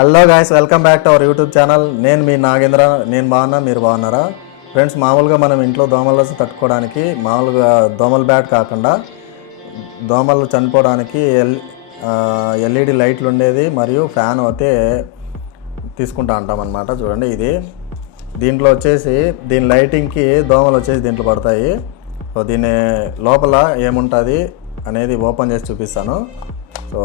Hello guys, welcome back to our YouTube channel. నేను మీ నాగేంద్ర. నేను బాగున్నా, మీరు బాగున్నారా ఫ్రెండ్స్? మామూలుగా మనం ఇంట్లో దోమలు తట్టుకోవడానికి మామూలుగా దోమల బ్యాట్ కాకుండా దోమలు చనిపోవడానికి ఎల్ఈడి లైట్లు ఉండేది మరియు ఫ్యాన్ అయితే తీసుకుంటా ఉంటాం అన్నమాట. చూడండి, ఇది దీంట్లో వచ్చేసి దీని లైటింగ్కి దోమలు వచ్చేసి దీంట్లో పడతాయి. సో దీని లోపల ఏముంటుంది అనేది ఓపెన్ చేసి చూపిస్తాను. సో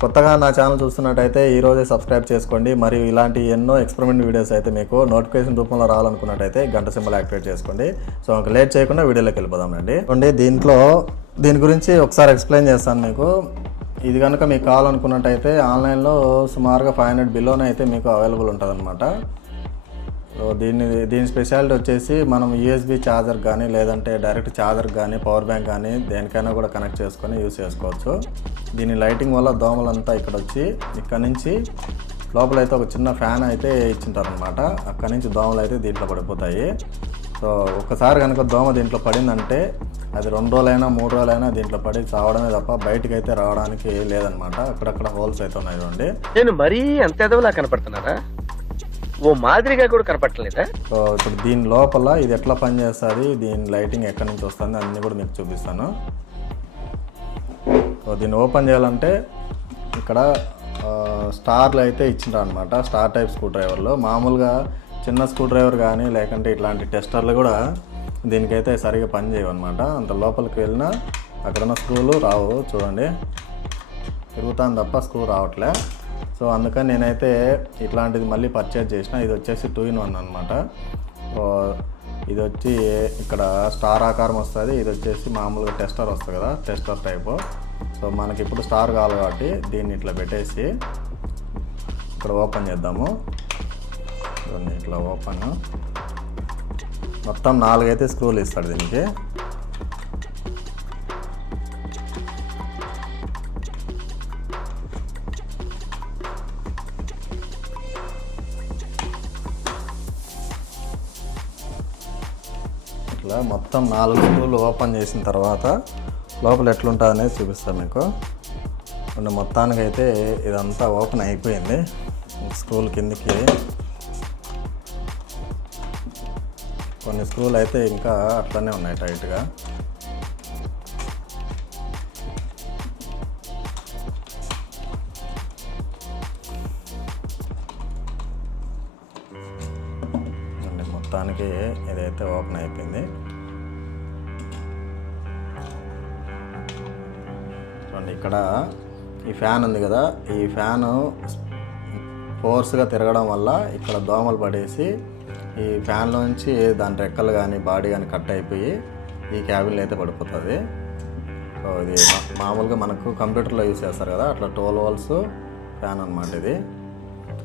కొత్తగా నా ఛానల్ చూస్తున్నట్టయితే ఈరోజే సబ్స్క్రైబ్ చేసుకోండి. మరియు ఇలాంటి ఎన్నో ఎక్స్పెరిమెంట్ వీడియోస్ అయితే మీకు నోటిఫికేషన్ రూపంలో రావాలనుకున్నట్టయితే గంట సింబల్ యాక్టివేట్ చేసుకోండి. సో ఇంకా లేట్ చేయకుండా వీడియోలోకి వెళ్ళిపోదామండి. దీని గురించి ఒకసారి ఎక్స్ప్లెయిన్ చేస్తాను మీకు. ఇది కనుక మీకు కావాలనుకున్నట్టయితే ఆన్లైన్లో సుమారుగా 500 బిలోనే అయితే మీకు అవైలబుల్ ఉంటుంది అనమాట. సో దీని స్పెషాలిటీ వచ్చేసి మనం యూఎస్బీ ఛార్జర్ కానీ లేదంటే డైరెక్ట్ ఛార్జర్ కానీ పవర్ బ్యాంక్ కానీ దేనికైనా కూడా కనెక్ట్ చేసుకొని యూస్ చేసుకోవచ్చు. దీని లైటింగ్ వల్ల దోమలంతా ఇక్కడ నుంచి లోపలైతే ఒక చిన్న ఫ్యాన్ అయితే ఇచ్చింటారనమాట. అక్కడ నుంచి దోమలు అయితే దీంట్లో పడిపోతాయి. సో ఒక్కసారి కనుక దోమ దీంట్లో పడిందంటే అది 2 రోజులైనా 3 రోజులైనా దీంట్లో పడి చావడమే తప్ప బయటికి అయితే రావడానికి లేదనమాట. అక్కడక్కడ హోల్స్ అయితే ఉన్నాయి చూడండి. నేను మరీ అంత ఎదవలా కనపడుతున్నారా? ఓ మాదిరిగా కూడా కనపడలేదా? సో ఇప్పుడు దీని లోపల ఇది ఎట్లా పనిచేస్తుంది, దీని లైటింగ్ ఎక్కడి నుంచి వస్తుంది అన్నీ కూడా మీకు చూపిస్తాను. సో దీన్ని ఓపెన్ చేయాలంటే ఇక్కడ స్టార్లు అయితే ఇచ్చింటారు అనమాట. స్టార్ టైప్ స్క్రూ డ్రైవర్లు. మామూలుగా చిన్న స్క్రూ డ్రైవర్ కానీ లేకుంటే ఇట్లాంటి టెస్టర్లు కూడా దీనికైతే సరిగా పని చేయవు అనమాట. అంత లోపలికి వెళ్ళినా అక్కడున్న స్క్రూలు రావు. చూడండి, తిరుగుతాను తప్ప స్క్రూ రావట్లే. సో అందుకని నేనైతే ఇట్లాంటిది మళ్ళీ పర్చేజ్ చేసిన. ఇది వచ్చేసి 2-in-1 అనమాట. సో ఇది వచ్చి ఇక్కడ స్టార్ ఆకారం వస్తుంది. ఇది వచ్చేసి మామూలుగా టెస్టర్ వస్తుంది కదా, టెస్టర్ టైపు. సో మనకి ఇప్పుడు స్టార్ కావాలి కాబట్టి దీన్ని ఇట్లా పెట్టేసి ఇక్కడ ఓపెన్ చేద్దాము. ఇట్లా ఓపెన్ మొత్తం 4 అయితే స్క్రూలు ఇస్తాడు దీనికి. ఇట్లా మొత్తం 4 స్క్రూలు ఓపెన్ చేసిన తర్వాత లోపల ఎట్లుంటుంది అనేది చూపిస్తాను మీకు. మొత్తానికి అయితే ఇదంతా ఓపెన్ అయిపోయింది. స్క్రూల కిందికి కొన్ని స్క్రూలు అయితే ఇంకా అట్లనే ఉన్నాయి టైట్గా. మొత్తానికి ఇదైతే ఓపెన్ అయిపోయింది. చూడండి, ఇక్కడ ఈ ఫ్యాన్ ఉంది కదా, ఈ ఫ్యాను ఫోర్స్గా తిరగడం వల్ల ఇక్కడ దోమలు పడేసి ఈ ఫ్యాన్లోంచి దాని రెక్కలు కానీ బాడీ కానీ కట్ అయిపోయి ఈ క్యాబిన్లో అయితే పడిపోతుంది. సో ఇది మామూలుగా మనకు కంప్యూటర్లో యూస్ చేస్తారు కదా, అట్లా 12 volts ఫ్యాన్ అనమాట. ఇది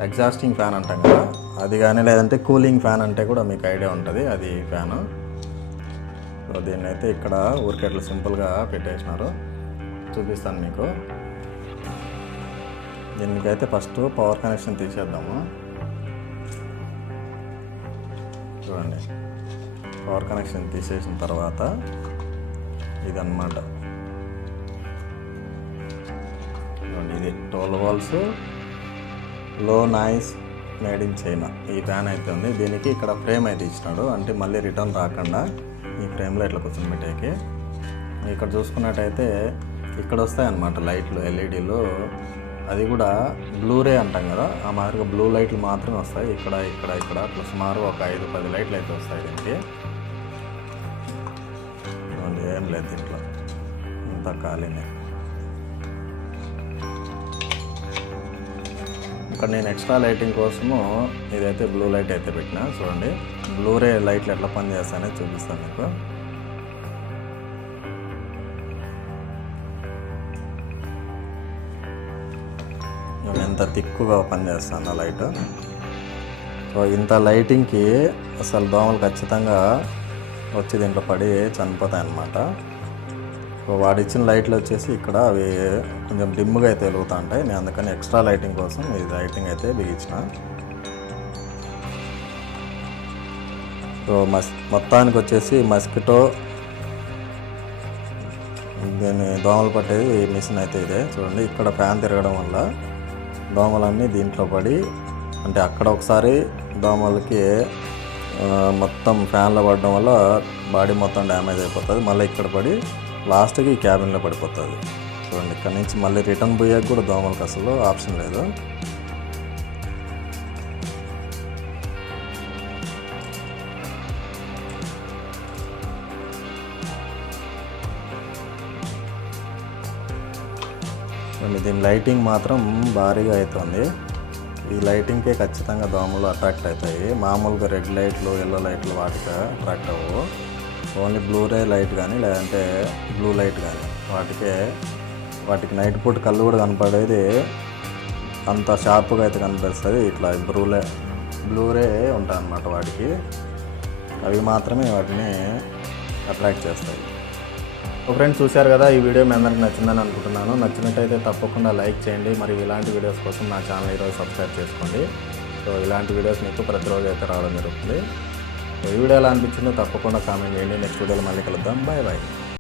ఎగ్జాస్టింగ్ ఫ్యాన్ అంటాం కదా అది కానీ, లేదంటే కూలింగ్ ఫ్యాన్ అంటే కూడా మీకు ఐడియా ఉంటుంది, అది ఫ్యాను. సో దీన్ని అయితే ఇక్కడ ఊరికే అట్లా సింపుల్గా పెట్టేసినారు. చూపిస్తాను మీకు. దీనికైతే ఫస్ట్ పవర్ కనెక్షన్ తీసేద్దాము. చూడండి, పవర్ కనెక్షన్ తీసేసిన తర్వాత ఇదన్నమాట. చూడండి, ఇది 12 volts లో నాయిస్ మేడ్ ఇన్ చైనా ఈ ఫ్యాన్ అయితే ఉంది. దీనికి ఇక్కడ ఫ్రేమ్ అయితే ఇచ్చినాడు, అంటే మళ్ళీ రిటర్న్ రాకుండా ఈ ఫ్రేమ్లో ఇట్లా కూర్చొని పెట్టేకి. ఇక్కడ చూసుకున్నట్టయితే ఇక్కడ వస్తాయన్నమాట లైట్లు, ఎల్ఈడీలు. అది కూడా బ్లూరే అంటాం కదా, ఆ మాదిరిగా బ్లూ లైట్లు మాత్రమే వస్తాయి. ఇక్కడ అట్లా సుమారు ఒక 5-10 లైట్లు అయితే వస్తాయి దీనికి. ఏం లేదు దీంట్లో, ఇంత ఖాళీనే. ఇక్కడ నేను ఎక్స్ట్రా లైటింగ్ కోసము ఇదైతే బ్లూ లైట్ అయితే పెట్టిన. చూడండి, బ్లూరే లైట్లు ఎట్లా పని చేస్తాయని చూపిస్తాను మీకు. ఎంత తిక్కుగా పనిచేస్తుంది లైట్. సో ఇంత లైటింగ్కి అసలు దోమలు ఖచ్చితంగా వచ్చి దీంట్లో పడి చనిపోతాయి అన్నమాట. సో వాడిచ్చిన లైట్లు వచ్చేసి ఇక్కడ అవి కొంచెం డిమ్గా అయితే వెలుగుతూ ఉంటాయి. నేను అందుకని ఎక్స్ట్రా లైటింగ్ కోసం ఈ లైటింగ్ అయితే బిగించిన. సో మొత్తానికి వచ్చేసి మస్కిటో దీన్ని దోమలు పట్టేది మిషన్ అయితే ఇదే. చూడండి, ఇక్కడ ఫ్యాన్ తిరగడం వల్ల దోమలన్నీ దీంట్లో పడి, అంటే అక్కడ ఒకసారి దోమలకి మొత్తం ఫ్యాన్లో పడడం వల్ల బాడీ మొత్తం డ్యామేజ్ అయిపోతుంది. మళ్ళీ ఇక్కడ పడి లాస్ట్కి ఈ క్యాబిన్లో పడిపోతుంది. చూడండి, ఇక్కడ నుంచి మళ్ళీ రిటర్న్ పోయాక కూడా దోమలకు అసలు ఆప్షన్ లేదు. దీని లైటింగ్ మాత్రం భారీగా అవుతుంది. ఈ లైటింగ్కే ఖచ్చితంగా దోమలు అట్రాక్ట్ అవుతాయి. మామూలుగా రెడ్ లైట్లు, ఎల్లో లైట్లు వాటికి అట్రాక్ట్ అవ్వవు. ఓన్లీ బ్లూరే లైట్ కానీ లేదంటే బ్లూ లైట్ కానీ వాటికి నైట్ పూట కళ్ళు కూడా కనపడేది అంత షార్ప్గా అయితే కనిపిస్తుంది. ఇట్లా బ్లూరే ఉంటాయి అన్నమాట వాటికి. అవి మాత్రమే వాటిని అట్రాక్ట్ చేస్తాయి. ఫ్రెండ్స్, చూశారు కదా, ఈ వీడియో మీ అందరికి నచ్చిందని అనుకుంటున్నాను. నచ్చినట్టయితే తప్పకుండా లైక్ చేయండి. మరి ఇలాంటి వీడియోస్ కోసం నా ఛానల్ ఈరోజు సబ్స్క్రైబ్ చేసుకోండి. సో ఇలాంటి వీడియోస్ మీకు ప్రతిరోజు అయితే రావడం జరుగుతుంది. ఈ వీడియో ఎలా అనిపించిందో తప్పకుండా కామెంట్ చేయండి. నెక్స్ట్ వీడియోలో మళ్ళీ కలుద్దాం. Bye bye.